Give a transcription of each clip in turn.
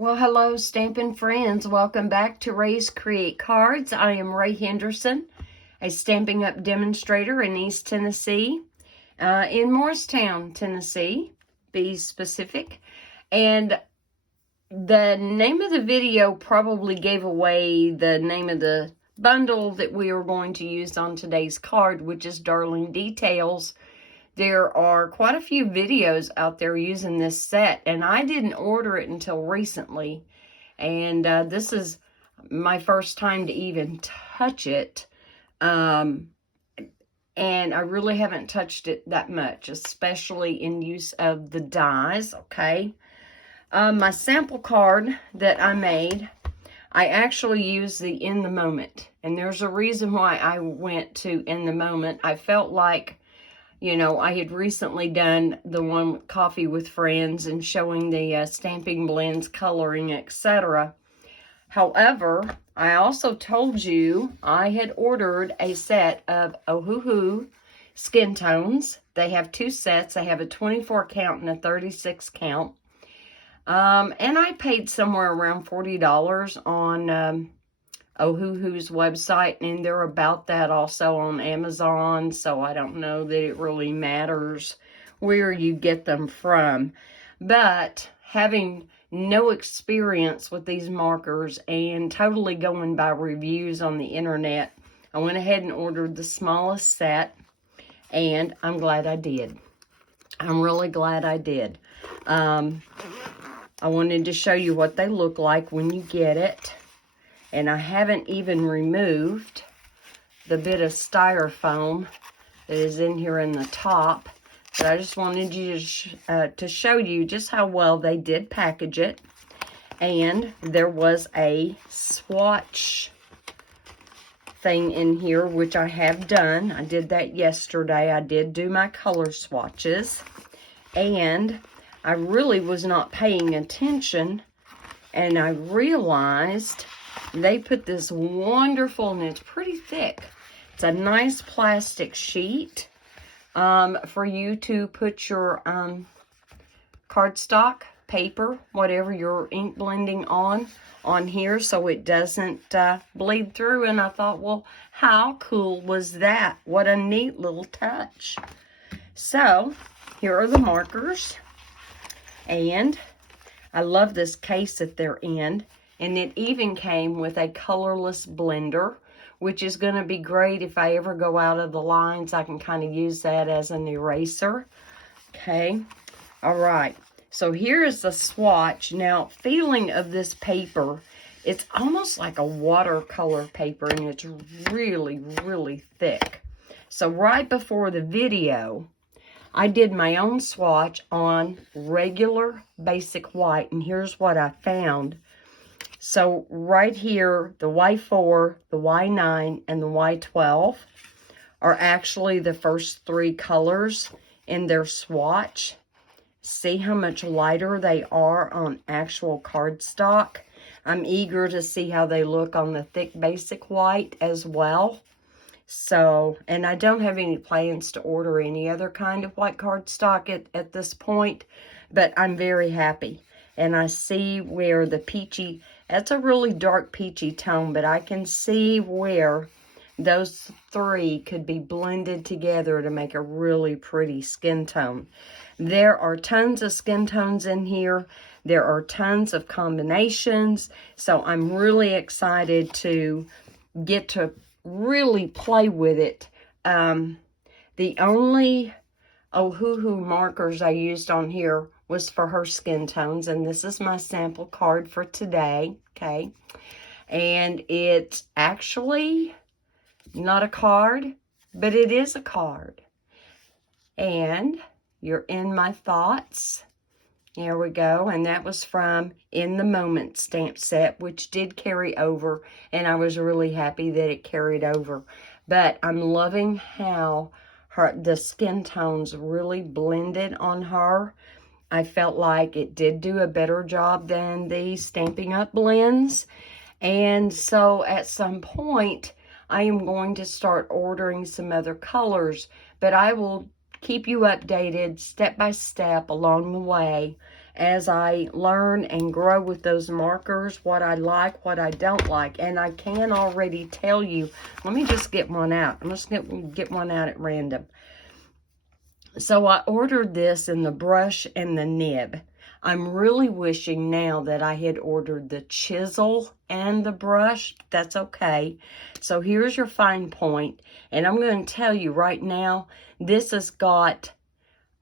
Well, hello, Stampin' friends. Welcome back to Ray's Create Cards. I am Ray Henderson, a Stampin' Up demonstrator in East Tennessee, in Morristown, Tennessee, be specific. And the name of the video probably gave away the name of the bundle that we are going to use on today's card, which is Darling Details. There are quite a few videos out there using this set, and I didn't order it until recently. And this is my first time to even touch it. And I really haven't touched it that much, especially in use of the dies, okay? My sample card that I made, I actually used the In the Moment. And there's a reason why I went to In the Moment. I felt like, you know, I had recently done the one with Coffee with Friends and showing the stamping blends, coloring, etc. However, I also told you I had ordered a set of Ohuhu skin tones. They have two sets. They have a 24 count and a 36 count. And I paid somewhere around $40 on Ohuhu's website, and they're about that also on Amazon, so I don't know that it really matters where you get them from. But having no experience with these markers and totally going by reviews on the internet, I went ahead and ordered the smallest set, and I'm glad I did. I'm really glad I did. I wanted to show you what they look like when you get it. And I haven't even removed the bit of styrofoam that is in here in the top. But I just wanted you to show you just how well they did package it. And there was a swatch thing in here, which I have done. I did that yesterday. I did do my color swatches. And I really was not paying attention. And I realized they put this wonderful, and it's pretty thick. It's a nice plastic sheet for you to put your cardstock, paper, whatever you're ink blending on here so it doesn't bleed through. And I thought, well, how cool was that? What a neat little touch. So here are the markers. And I love this case that they're in. And it even came with a colorless blender, which is going to be great if I ever go out of the lines. I can kind of use that as an eraser. Okay. All right. So here is the swatch. Now, feeling of this paper, it's almost like a watercolor paper, and it's really, really thick. So right before the video, I did my own swatch on regular basic white, and here's what I found. So right here, the Y4, the Y9, and the Y12 are actually the first three colors in their swatch. See how much lighter they are on actual cardstock. I'm eager to see how they look on the thick basic white as well. So, and I don't have any plans to order any other kind of white cardstock at this point, but I'm very happy. And I see where the peachy, that's a really dark peachy tone, but I can see where those three could be blended together to make a really pretty skin tone. There are tons of skin tones in here. There are tons of combinations. So I'm really excited to get to really play with it. The only Ohuhu markers I used on here was for her skin tones, and this is my sample card for today, okay? And it's actually not a card, but it is a card. And you're in my thoughts. There we go, and that was from In the Moment stamp set, which did carry over, and I was really happy that it carried over. But I'm loving how the skin tones really blended on her. I felt like it did do a better job than the Stampin' Up blends. And so at some point, I am going to start ordering some other colors, but I will keep you updated step by step along the way as I learn and grow with those markers, what I like, what I don't like. And I can already tell you, let me just get one out. I'm just going to get one out at random. So I ordered this in the brush and the nib. I'm really wishing now that I had ordered the chisel and the brush. That's okay. So here's your fine point. And I'm going to tell you right now, this has got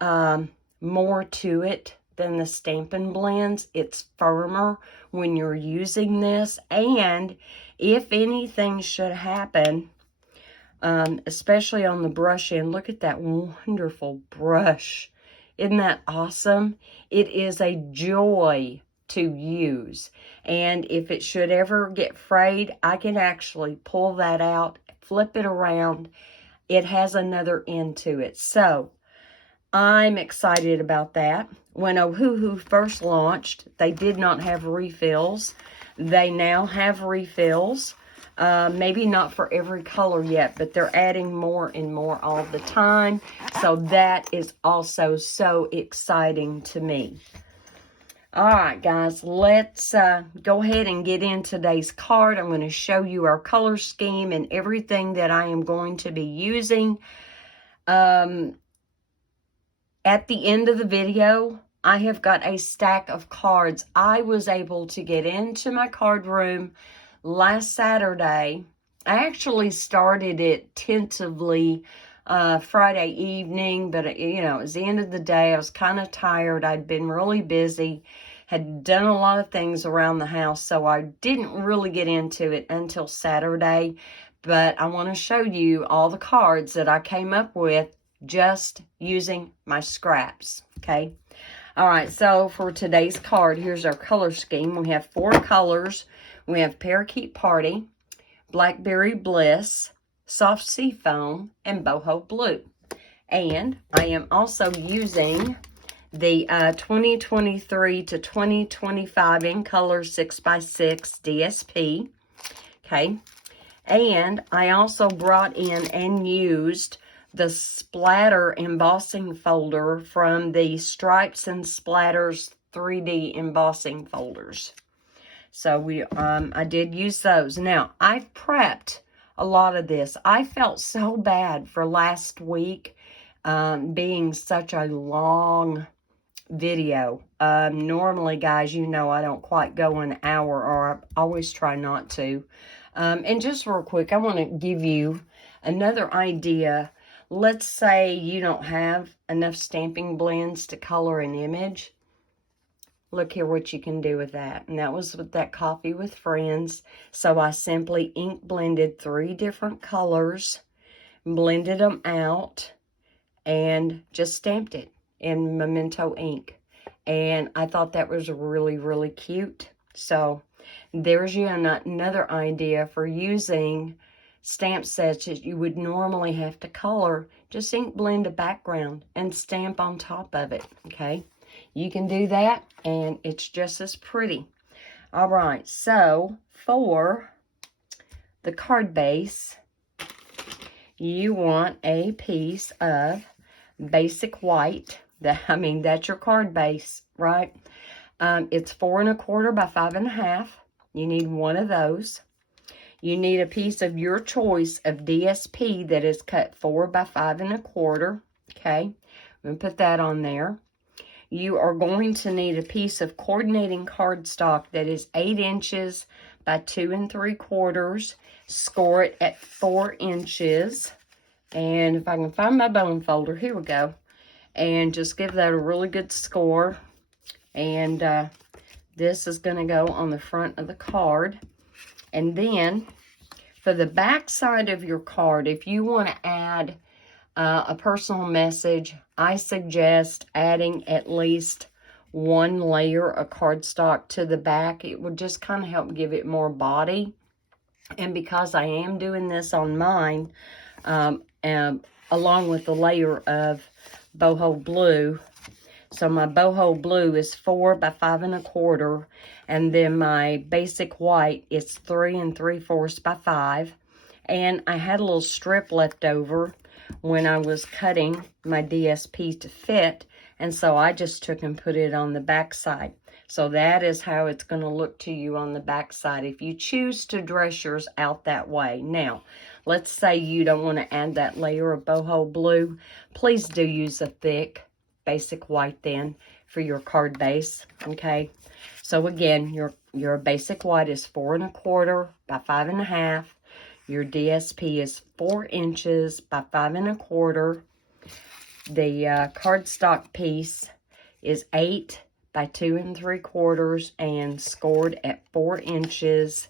more to it than the Stampin' Blends. It's firmer when you're using this. And if anything should happen, especially on the brush end, look at that wonderful brush. Isn't that awesome? It is a joy to use. And if it should ever get frayed, I can actually pull that out, flip it around. It has another end to it. So I'm excited about that. When Ohuhu first launched, they did not have refills. They now have refills. Maybe not for every color yet, but they're adding more and more all the time. So that is also so exciting to me. All right, guys, let's go ahead and get in today's card. I'm going to show you our color scheme and everything that I am going to be using. At the end of the video, I have got a stack of cards. I was able to get into my card room last Saturday. I actually started it tentatively Friday evening, but you know, it was the end of the day. I was kind of tired. I'd been really busy, had done a lot of things around the house, so I didn't really get into it until Saturday. But I want to show you all the cards that I came up with just using my scraps, okay? All right, so for today's card, here's our color scheme. We have 4 colors. We have Parakeet Party, Blackberry Bliss, Soft Seafoam, and Boho Blue. And I am also using the 2023 to 2025 in color 6x6 DSP. Okay. And I also brought in and used the splatter embossing folder from the Stripes and Splatters 3D embossing folders. So I did use those. Now, I've prepped a lot of this. I felt so bad for last week being such a long video. Normally, guys, you know I don't quite go an hour, or I always try not to. And just real quick, I want to give you another idea. Let's say you don't have enough stamping blends to color an image. Look here what you can do with that. And that was with that Coffee with Friends. So I simply ink blended 3 different colors, blended them out, and just stamped it in Memento ink. And I thought that was really, really cute. So there's you another idea for using stamp sets that you would normally have to color. Just ink blend a background and stamp on top of it, okay? You can do that, and it's just as pretty. All right, so for the card base, you want a piece of basic white. That's your card base, right? It's 4 1/4 by 5 1/2. You need one of those. You need a piece of your choice of DSP that is cut 4 by 5 1/4. Okay, I'm going to put that on there. You are going to need a piece of coordinating cardstock that is 8 inches by 2 3/4. Score it at 4 inches. And if I can find my bone folder, here we go. And just give that a really good score. And this is going to go on the front of the card. And then for the back side of your card, if you want to add a personal message, I suggest adding at least 1 layer of cardstock to the back. It would just kind of help give it more body. And because I am doing this on mine, along with the layer of Boho Blue, so my Boho Blue is 4 by 5 1/4, and then my basic white is 3 3/4 by 5. And I had a little strip left over when I was cutting my DSP to fit, And so I just took and put it on the back side. So that is how it's going to look to you on the back side if you choose to dress yours out that way. Now, let's say you don't want to add that layer of boho blue. Please do use a thick basic white then for your card base, okay? So again, your basic white is 4 1/4 by 5 1/2. Your DSP is 4 inches by 5 1/4. The cardstock piece is 8 by 2 3/4 and scored at 4 inches.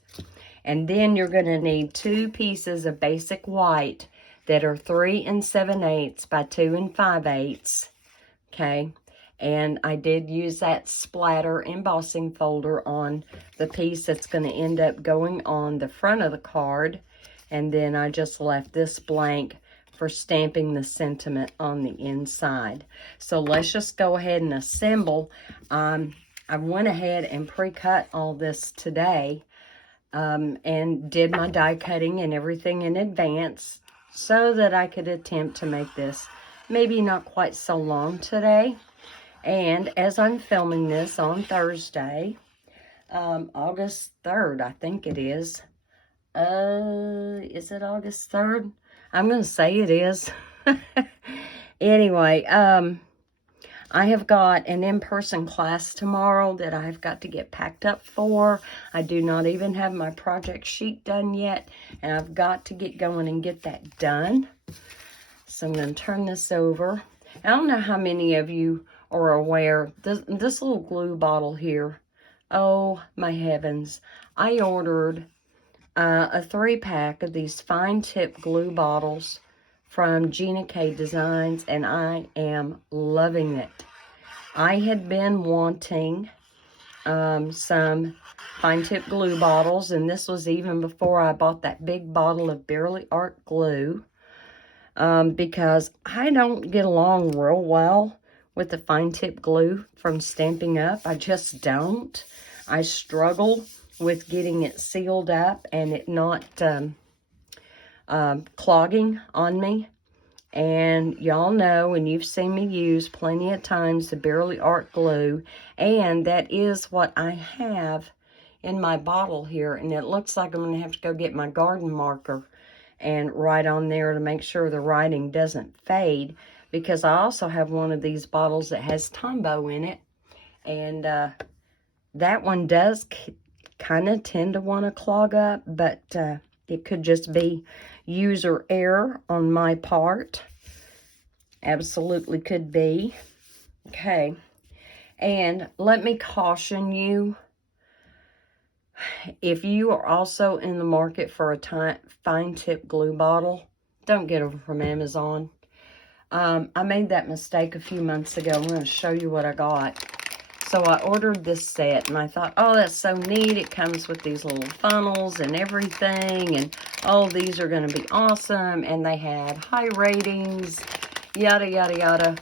And then you're going to need 2 pieces of basic white that are 3 7/8 by 2 5/8. Okay. And I did use that splatter embossing folder on the piece that's going to end up going on the front of the card. And then I just left this blank for stamping the sentiment on the inside. So let's just go ahead and assemble. I went ahead and pre-cut all this today and did my die cutting and everything in advance so that I could attempt to make this maybe not quite so long today. And as I'm filming this on Thursday, August 3rd, I think it is. Is it August 3rd? I'm going to say it is. Anyway, I have got an in-person class tomorrow that I've got to get packed up for. I do not even have my project sheet done yet, and I've got to get going and get that done. So I'm going to turn this over. I don't know how many of you are aware, this little glue bottle here, oh my heavens, I ordered a 3-pack of these fine tip glue bottles from Gina K Designs, and I am loving it. I had been wanting some fine tip glue bottles, and this was even before I bought that big bottle of Barely Art glue, because I don't get along real well with the fine tip glue from Stampin' Up. I just don't. I struggle with getting it sealed up and it not clogging on me. And y'all know, and you've seen me use plenty of times, the Barely Art glue, and that is what I have in my bottle here. And it looks like I'm going to have to go get my garden marker and write on there to make sure the writing doesn't fade, because I also have one of these bottles that has Tombow in it, and that one does kind of tend to want to clog up, but it could just be user error on my part. Absolutely could be. Okay, and let me caution you, if you are also in the market for a fine tip glue bottle, don't get them from Amazon. I made that mistake a few months ago. I'm going to show you what I got. So I ordered this set, and I thought, oh, that's so neat. It comes with these little funnels and everything, and oh, these are going to be awesome. And they had high ratings, yada, yada, yada,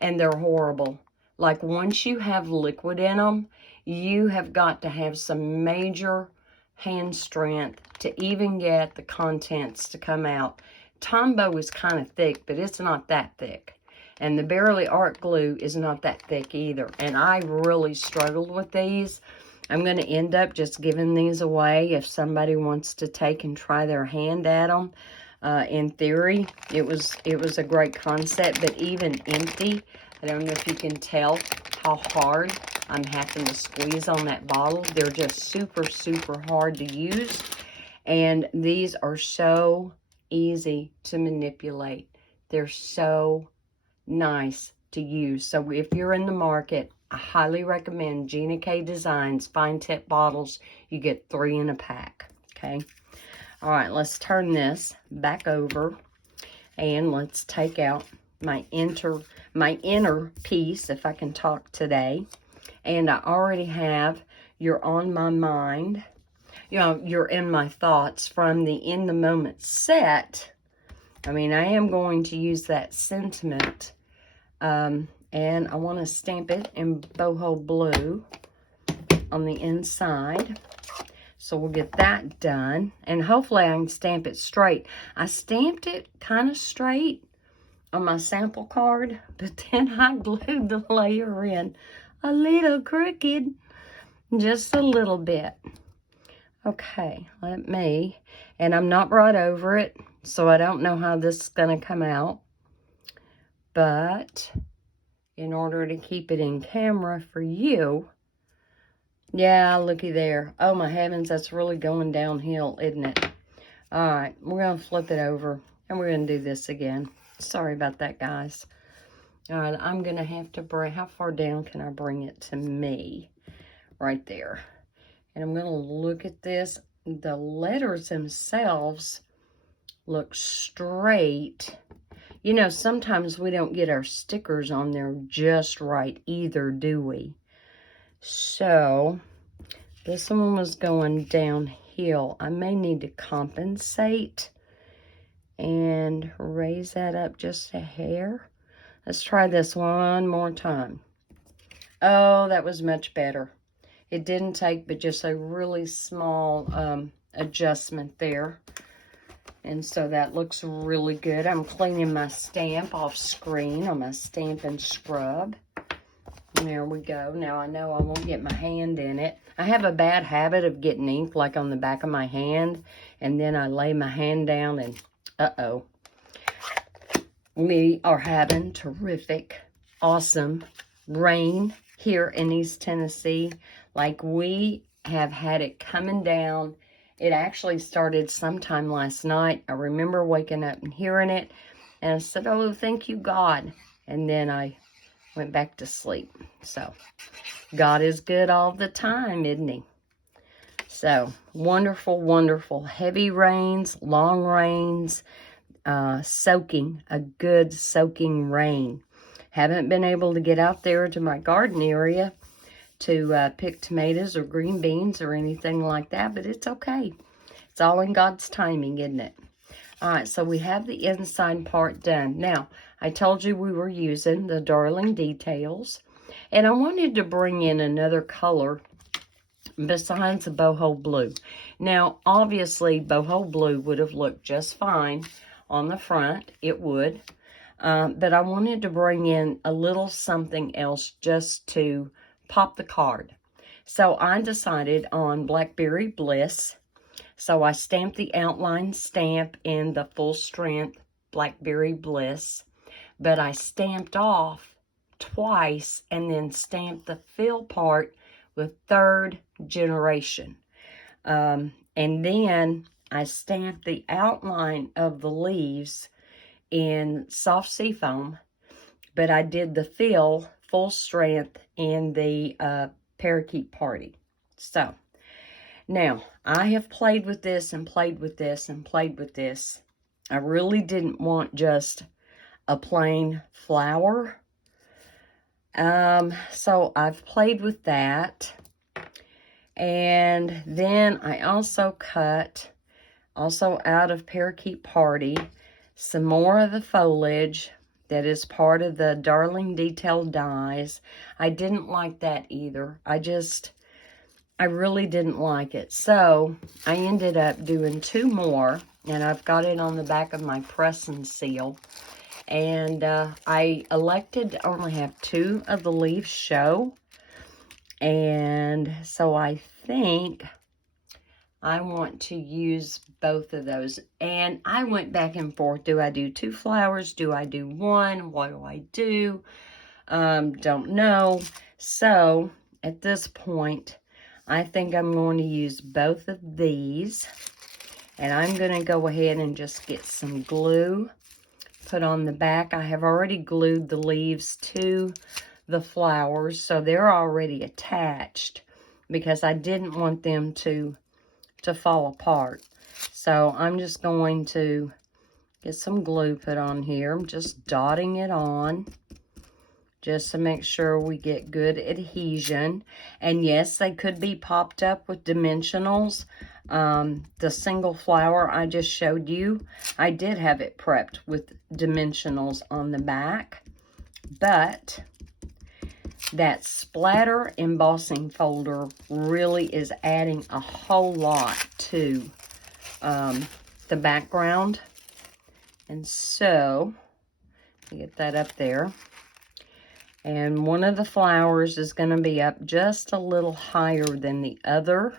and they're horrible. Like, once you have liquid in them, you have got to have some major hand strength to even get the contents to come out. Tombow is kind of thick, but it's not that thick. And the Barely Art glue is not that thick either. And I really struggled with these. I'm going to end up just giving these away if somebody wants to take and try their hand at them. In theory, it was a great concept, but even empty, I don't know if you can tell how hard I'm having to squeeze on that bottle. They're just super, super hard to use. And these are so easy to manipulate. They're so nice to use. So if you're in the market, I highly recommend Gina K Designs fine tip bottles. You get 3 in a pack. Okay. All right, let's turn this back over and let's take out my inner piece, if I can talk today. And I already have You're on My Mind. You know, You're in My Thoughts from the In the Moment set. I mean, I am going to use that sentiment. And I want to stamp it in boho blue on the inside. So we'll get that done. And hopefully I can stamp it straight. I stamped it kind of straight on my sample card, but then I glued the layer in a little crooked, just a little bit. Okay, and I'm not right over it, so I don't know how this is going to come out, but in order to keep it in camera for you, yeah, looky there. Oh my heavens, that's really going downhill, isn't it? All right, we're going to flip it over, and we're going to do this again. Sorry about that, guys. All right, I'm going to have to bring, how far down can I bring it to me? Right there. And I'm going to look at this. The letters themselves look straight. You know, sometimes we don't get our stickers on there just right either, do we? So, this one was going downhill. I may need to compensate and raise that up just a hair. Let's try this one more time. Oh, that was much better. It didn't take but just a really small adjustment there. And so that looks really good. I'm cleaning my stamp off screen on my stamp and scrub. And there we go. Now I know I won't get my hand in it. I have a bad habit of getting ink like on the back of my hand. And then I lay my hand down and uh-oh. We are having terrific, awesome rain here in East Tennessee. Like we have had it coming down. It actually started sometime last night. I remember waking up and hearing it. And I said, oh, thank you, God. And then I went back to sleep. So, God is good all the time, isn't he? So, wonderful, wonderful. Heavy rains, long rains, soaking, a good soaking rain. Haven't been able to get out there to my garden area to pick tomatoes or green beans or anything like that, but it's okay. It's all in God's timing, isn't it? All right, so we have the inside part done. Now, I told you we were using the Darling Details, and I wanted to bring in another color besides the boho blue. Now, obviously, boho blue would have looked just fine on the front. It would. But I wanted to bring in a little something else just to pop the card. So I decided on Blackberry Bliss. So I stamped the outline stamp in the full strength Blackberry Bliss. But I stamped off twice and then stamped the fill part with 3rd generation. And then I stamped the outline of the leaves in soft seafoam. But I did the fill full strength in the Parakeet Party. So, now, I have played with this and played with this and played with this. I really didn't want just a plain flower. So, I've played with that. And then I also cut, also out of Parakeet Party, some more of the foliage that is part of the Darling Detail dies. I didn't like that either. I really didn't like it. So I ended up doing 2 more, and I've got it on the back of my press and seal. And I elected to only have 2 of the leaves show. And so I think I want to use both of those. And I went back and forth. Do I do 2 flowers? Do I do 1? What do I do? Don't know. So, at this point, I think I'm going to use both of these. And I'm going to go ahead and just get some glue, put on the back. I have already glued the leaves to the flowers, so they're already attached because I didn't want them to fall apart. So I'm just going to get some glue put on here. I'm just dotting it on just to make sure we get good adhesion. And yes, they could be popped up with dimensionals. The single flower I just showed you, I did have it prepped with dimensionals on the back, but that splatter embossing folder really is adding a whole lot to the background. And so Get that up there. And one of the flowers is going to be up just a little higher than the other.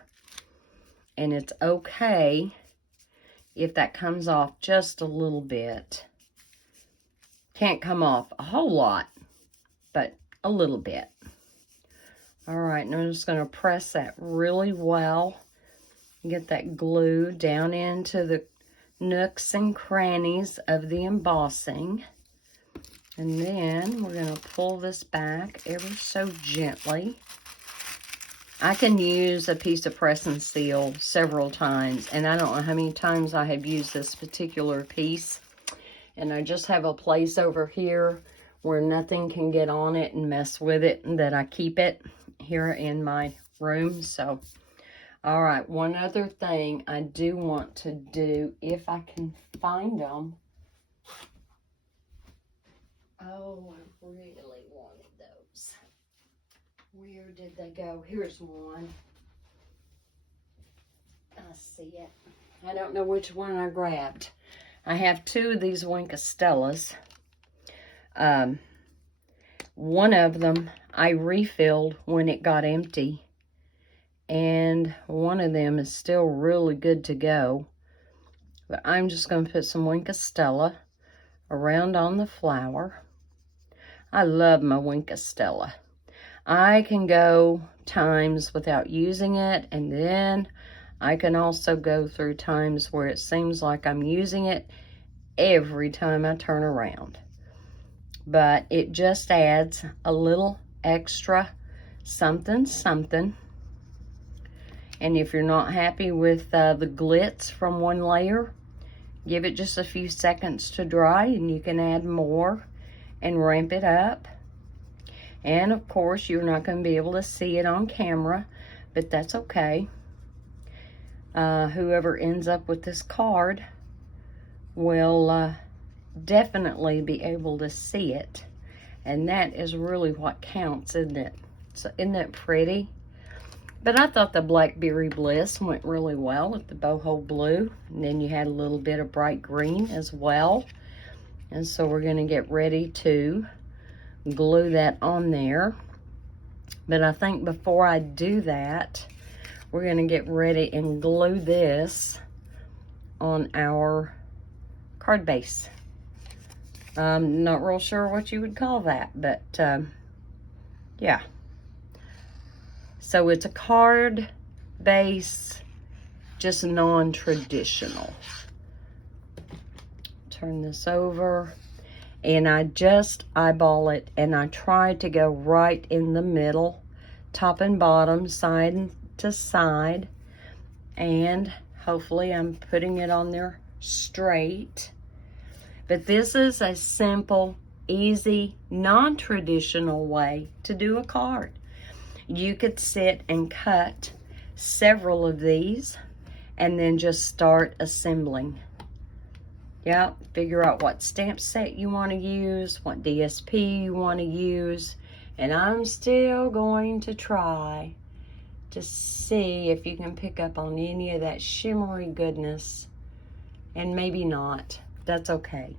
And it's okay if that comes off just a little bit. Can't come off a whole lot, but a little bit. All right, and I'm just going to press that really well. Get that glue down into the nooks and crannies of the embossing. And then we're going to pull this back ever so gently. I can use a piece of press and seal several times, and I don't know how many times I have used this particular piece. And I just have a place over here where nothing can get on it and mess with it, and that I keep it here in my room. So, all right, one other thing I do want to do, if I can find them. Oh, I really wanted those. Where did they go? Here's one. I see it. I don't know which one I grabbed. I have two of these Winkastellas. One of them I refilled when it got empty. And one of them is still really good to go. But I'm just going to put some Winkastella around on the flower. I love my Winkastella. I can go times without using it, and then I can also go through times where it seems like I'm using it every time I turn around. But it just adds a little extra something. And if you're not happy with the glitz from one layer, give it just a few seconds to dry, and you can add more and ramp it up. And of course, you're not going to be able to see it on camera, but that's okay. Whoever ends up with this card will definitely be able to see it. And that is really what counts, isn't it? So, isn't that pretty? But I thought the Blackberry Bliss went really well with the boho blue. And then you had a little bit of bright green as well. And so we're going to get ready to glue that on there. But I think before I do that, we're going to get ready and glue this on our card base. I'm not real sure what you would call that, but yeah. So it's a card base, just non-traditional. Turn this over. And I just eyeball it, and I try to go right in the middle, top and bottom, side to side. And hopefully I'm putting it on there straight. But this is a simple, easy, non-traditional way to do a card. You could sit and cut several of these and then just start assembling. Yeah, figure out what stamp set you want to use, what DSP you want to use. And I'm still going to try to see if you can pick up on any of that shimmery goodness. And maybe not. That's okay.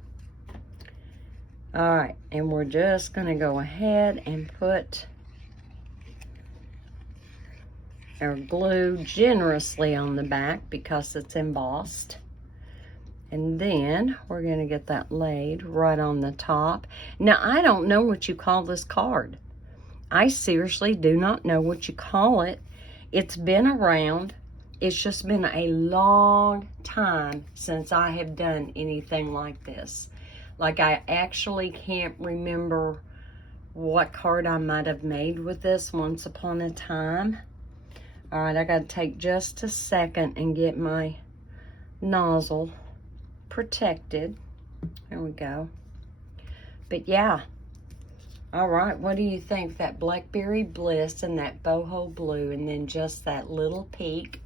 All right, and we're just going to go ahead and put our glue generously on the back because it's embossed. And then we're going to get that laid right on the top. Now, I don't know what you call this card. I seriously do not know what you call it. It's been around. It's just been a long time since I have done anything like this. Like, I actually can't remember what card I might have made with this once upon a time. All right, I got to take just a second and get my nozzle protected. There we go. But yeah, all right, what do you think? That Blackberry Bliss and that boho blue, and then just that little peak.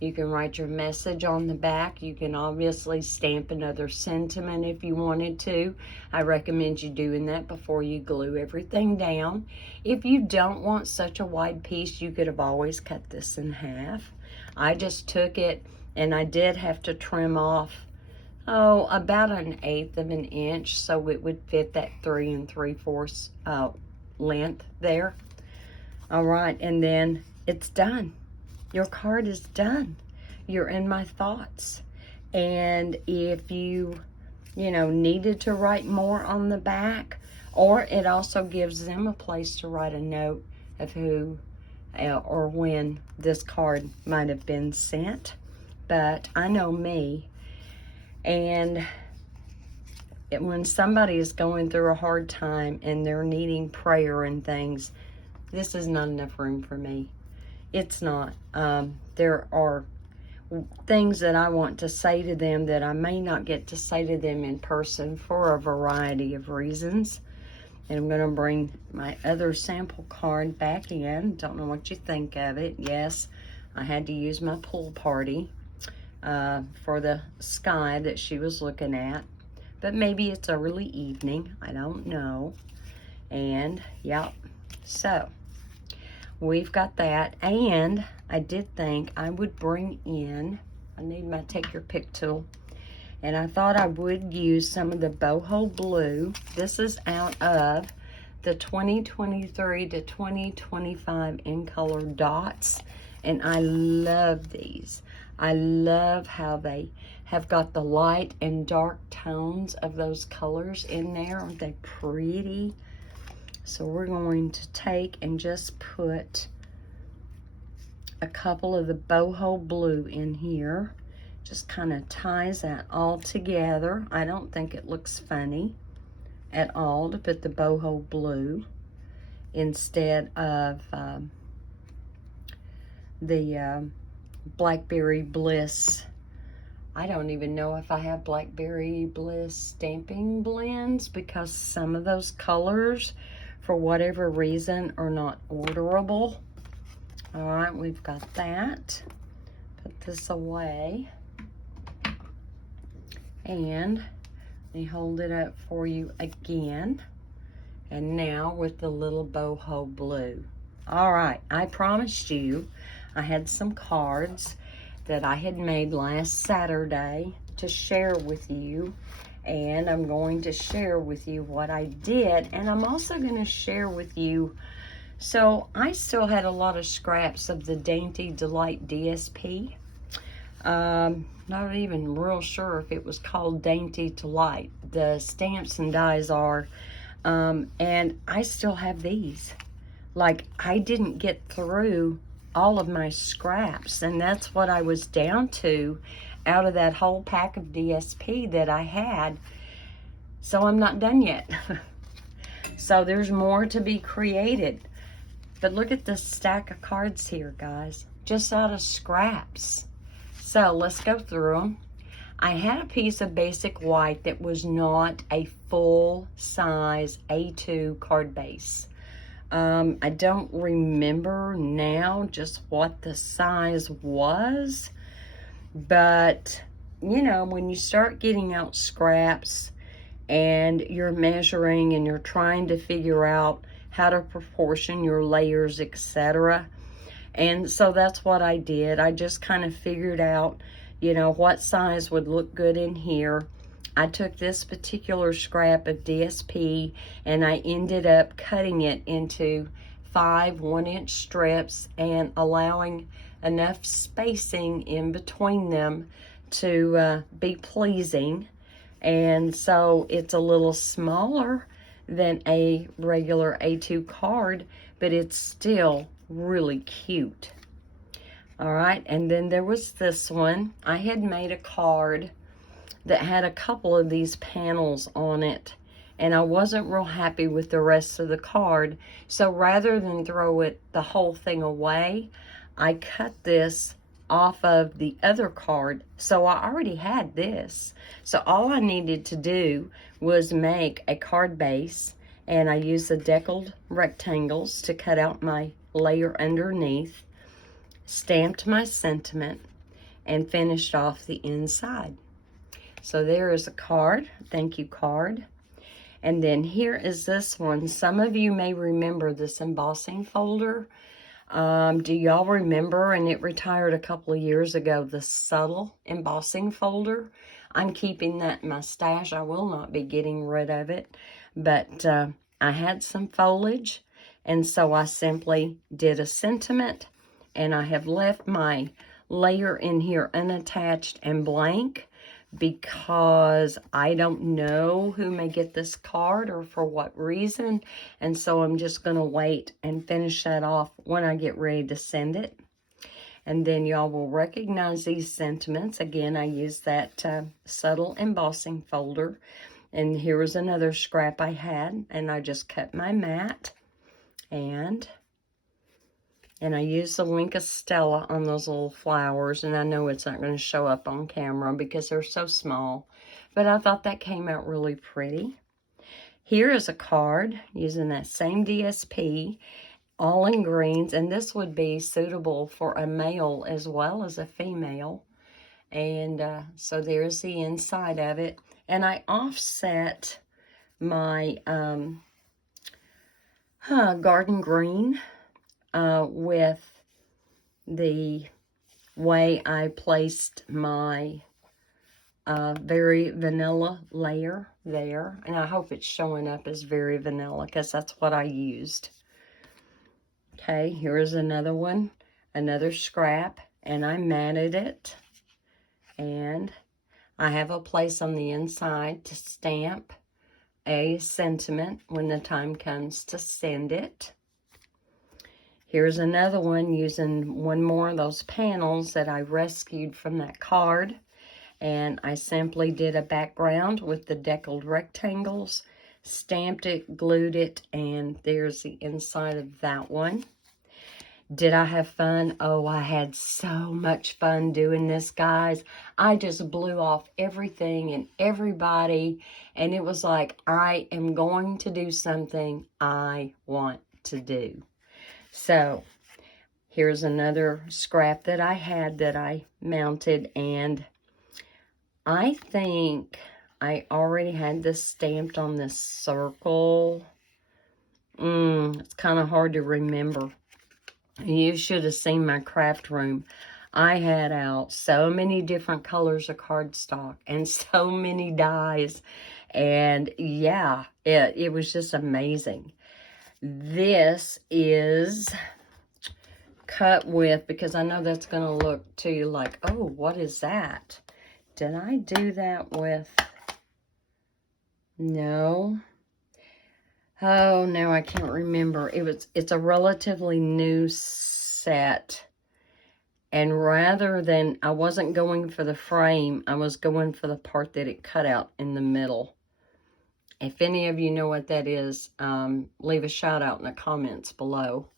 You can write your message on the back. You can obviously stamp another sentiment if you wanted to. I recommend you doing that before you glue everything down. If you don't want such a wide piece, you could have always cut this in half. I just took it, and I did have to trim off oh, about 1/8 of an inch, so it would fit that 3 3/4 length there. All right, and then it's done. Your card is done. You're in my thoughts. And if you needed to write more on the back, or it also gives them a place to write a note of who or when this card might have been sent. But I know me, and when somebody is going through a hard time and they're needing prayer and things, this is not enough room for me. It's not. There are things that I want to say to them that I may not get to say to them in person for a variety of reasons. And I'm going to bring my other sample card back in. Don't know what you think of it. Yes, I had to use my pool party for the sky that she was looking at. But maybe it's early evening. I don't know. And, yep. So, we've got that. And I did think I would bring in, I need my take your pick tool. And I thought I would use some of the boho blue. This is out of the 2023 to 2025 in color dots. And I love these. I love how they have got the light and dark tones of those colors in there. Aren't they pretty? So we're going to take and just put a couple of the boho blue in here. Just kind of ties that all together. I don't think it looks funny at all to put the boho blue instead of the Blackberry Bliss. I don't even know if I have Blackberry Bliss stamping blends, because some of those colors, for whatever reason, are not orderable. All right, we've got that. Put this away. And let me hold it up for you again. And now with the little boho blue. All right, I promised you I had some cards that I had made last Saturday to share with you. And I'm going to share with you what I did. And I'm also going to share with you, so I still had a lot of scraps of the Dainty Delight DSP. Not even real sure if it was called Dainty Delight. The stamps and dies are. And I still have these. Like, I didn't get through all of my scraps, and that's what I was down to out of that whole pack of DSP that I had. So I'm not done yet. So there's more to be created. But look at this stack of cards here, guys. Just out of scraps. So let's go through them. I had a piece of basic white that was not a full size A2 card base. I don't remember now just what the size was, but when you start getting out scraps and you're measuring and you're trying to figure out how to proportion your layers, etc. And so that's what I did. I just kind of figured out, what size would look good in here. I took this particular scrap of DSP and I ended up cutting it into 5 1-inch strips and allowing enough spacing in between them to be pleasing. And so it's a little smaller than a regular A2 card, but it's still really cute. All right, and then there was this one. I had made a card that had a couple of these panels on it, and I wasn't real happy with the rest of the card. So rather than throw the whole thing away, I cut this off of the other card. So I already had this. So all I needed to do was make a card base, and I used the deckled rectangles to cut out my layer underneath, stamped my sentiment, and finished off the inside. So there is a card, thank you card. And then here is this one. Some of you may remember this embossing folder. Do y'all remember, and it retired a couple of years ago, the subtle embossing folder? I'm keeping that in my stash. I will not be getting rid of it. But I had some foliage, and so I simply did a sentiment, and I have left my layer in here unattached and blank because I don't know who may get this card or for what reason. And so I'm just going to wait and finish that off when I get ready to send it. And then y'all will recognize these sentiments. Again, I used that subtle embossing folder. And here was another scrap I had. And I just cut my mat. And I used the Wink of Stella on those little flowers. And I know it's not going to show up on camera because they're so small. But I thought that came out really pretty. Here is a card using that same DSP, all in greens. And this would be suitable for a male as well as a female. And so there's the inside of it. And I offset my garden green with the way I placed my very vanilla layer there. And I hope it's showing up as very vanilla because that's what I used. Okay, here's another one, another scrap, and I matted it. And I have a place on the inside to stamp a sentiment when the time comes to send it. Here's another one using one more of those panels that I rescued from that card. And I simply did a background with the deckled rectangles, stamped it, glued it, and there's the inside of that one. Did I have fun? Oh, I had so much fun doing this, guys. I just blew off everything and everybody, and it was like, I am going to do something I want to do. So, here's another scrap that I had that I mounted, and I think I already had this stamped on this circle. It's kind of hard to remember. You should have seen my craft room. I had out so many different colors of cardstock and so many dyes. And yeah, it was just amazing. This is cut with, because I know that's going to look to you like, oh, what is that? Did I do that with? No. Oh, no, I can't remember. It's a relatively new set. And rather than, I wasn't going for the frame, I was going for the part that it cut out in the middle. If any of you know what that is, leave a shout out in the comments below.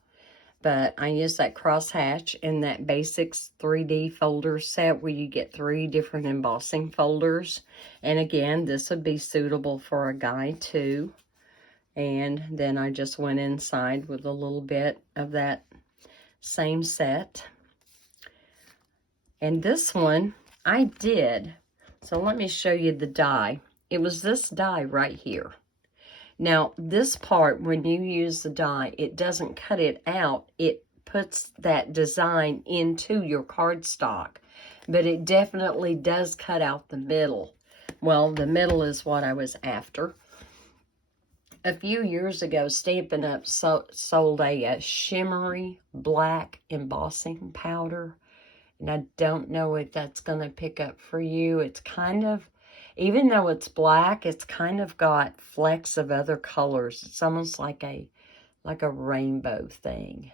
But I used that crosshatch in that Basics 3D folder set where you get 3 different embossing folders. And again, this would be suitable for a guy too. And then I just went inside with a little bit of that same set. And this one I did. So let me show you the die. It was this die right here. Now, this part, when you use the die, it doesn't cut it out. It puts that design into your cardstock. But it definitely does cut out the middle. Well, the middle is what I was after. A few years ago, Stampin' Up! Sold a shimmery black embossing powder. And I don't know if that's going to pick up for you. It's kind of, even though it's black, it's kind of got flecks of other colors. It's almost like a rainbow thing.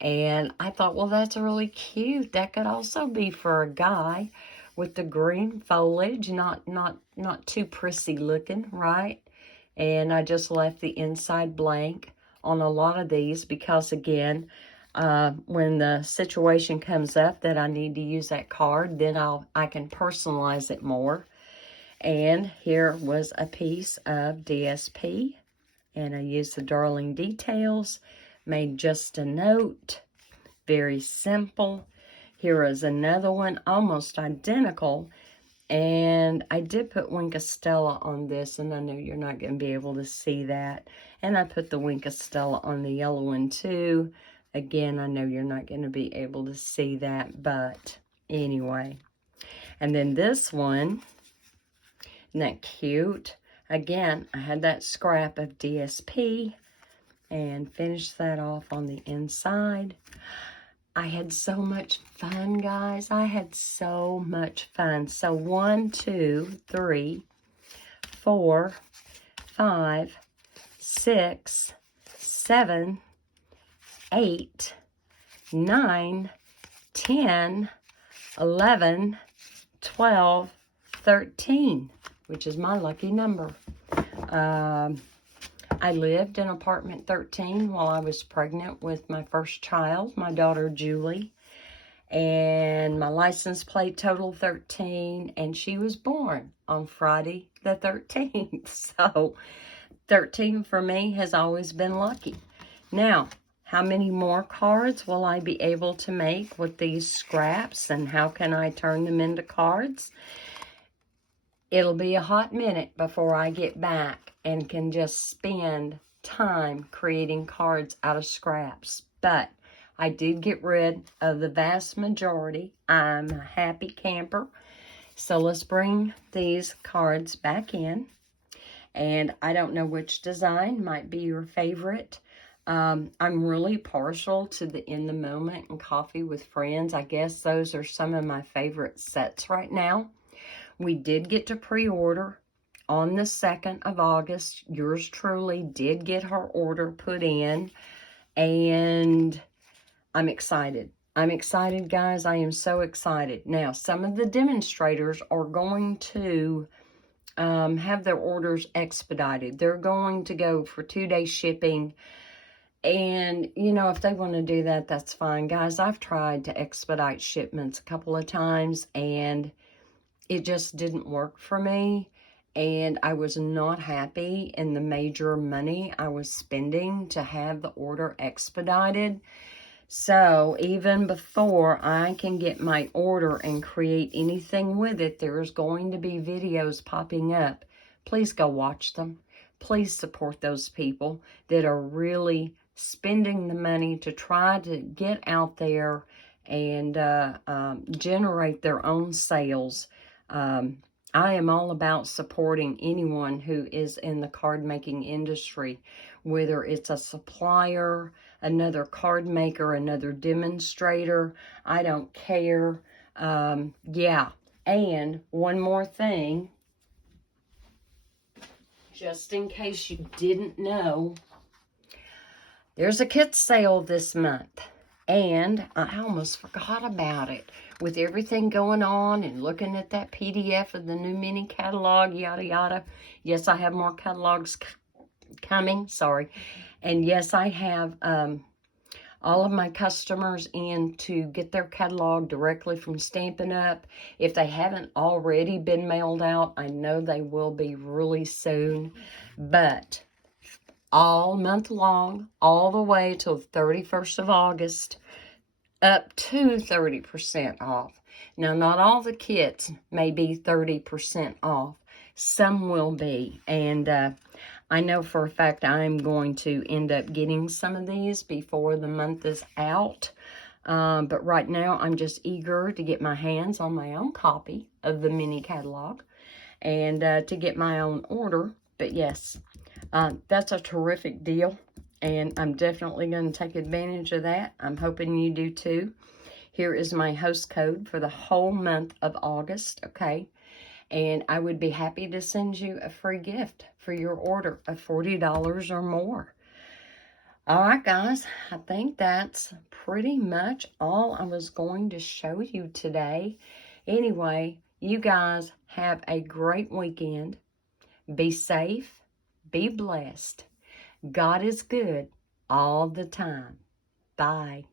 And I thought, well, that's really cute. That could also be for a guy with the green foliage, not too prissy looking, right? And I just left the inside blank on a lot of these because, again, when the situation comes up that I need to use that card, then I can personalize it more. And here was a piece of DSP, and I used the Darling Details, made just a note, very simple. Here is another one, almost identical, and I did put Wink of Stella on this, and I know you're not going to be able to see that. And I put the Wink of Stella on the yellow one too. Again, I know you're not going to be able to see that, but anyway. And then this one, isn't that cute? Again, I had that scrap of DSP and finished that off on the inside. I had so much fun, guys. I had so much fun. So 1, 2, 3, 4, 5, 6, 7, 8, 9, 10, 11, 12, 13, which is my lucky number. I lived in apartment 13 while I was pregnant with my first child, my daughter Julie. And my license plate total 13, and she was born on Friday the 13th. So 13 for me has always been lucky. Now, how many more cards will I be able to make with these scraps, and how can I turn them into cards? It'll be a hot minute before I get back and can just spend time creating cards out of scraps. But I did get rid of the vast majority. I'm a happy camper. So let's bring these cards back in. And I don't know which design might be your favorite. I'm really partial to the In the Moment and Coffee with Friends. I guess those are some of my favorite sets right now. We did get to pre-order on the 2nd of August. Yours truly did get her order put in. And I'm excited. I'm excited, guys. I am so excited. Now, some of the demonstrators are going to have their orders expedited. They're going to go for 2-day shipping. And, you know, if they want to do that, that's fine. Guys, I've tried to expedite shipments a couple of times, and it just didn't work for me. And I was not happy in the major money I was spending to have the order expedited. So even before I can get my order and create anything with it, there's going to be videos popping up. Please go watch them. Please support those people that are really spending the money to try to get out there and generate their own sales. I am all about supporting anyone who is in the card making industry, whether it's a supplier, another card maker, another demonstrator. I don't care. Yeah. And one more thing, just in case you didn't know, there's a kit sale this month. And I almost forgot about it. With everything going on and looking at that PDF of the new mini catalog, yada, yada. Yes, I have more catalogs coming. Sorry. And yes, I have all of my customers in to get their catalog directly from Stampin' Up. If they haven't already been mailed out, I know they will be really soon. But all month long, all the way till 31st of August, up to 30% off. Now, not all the kits may be 30% off. Some will be. And I know for a fact I'm going to end up getting some of these before the month is out. But right now, I'm just eager to get my hands on my own copy of the mini catalog and to get my own order. But yes, that's a terrific deal, and I'm definitely going to take advantage of that. I'm hoping you do too. Here is my host code for the whole month of August, okay? And I would be happy to send you a free gift for your order of $40 or more. All right, guys, I think that's pretty much all I was going to show you today. Anyway, you guys have a great weekend. Be safe. Be blessed. God is good all the time. Bye.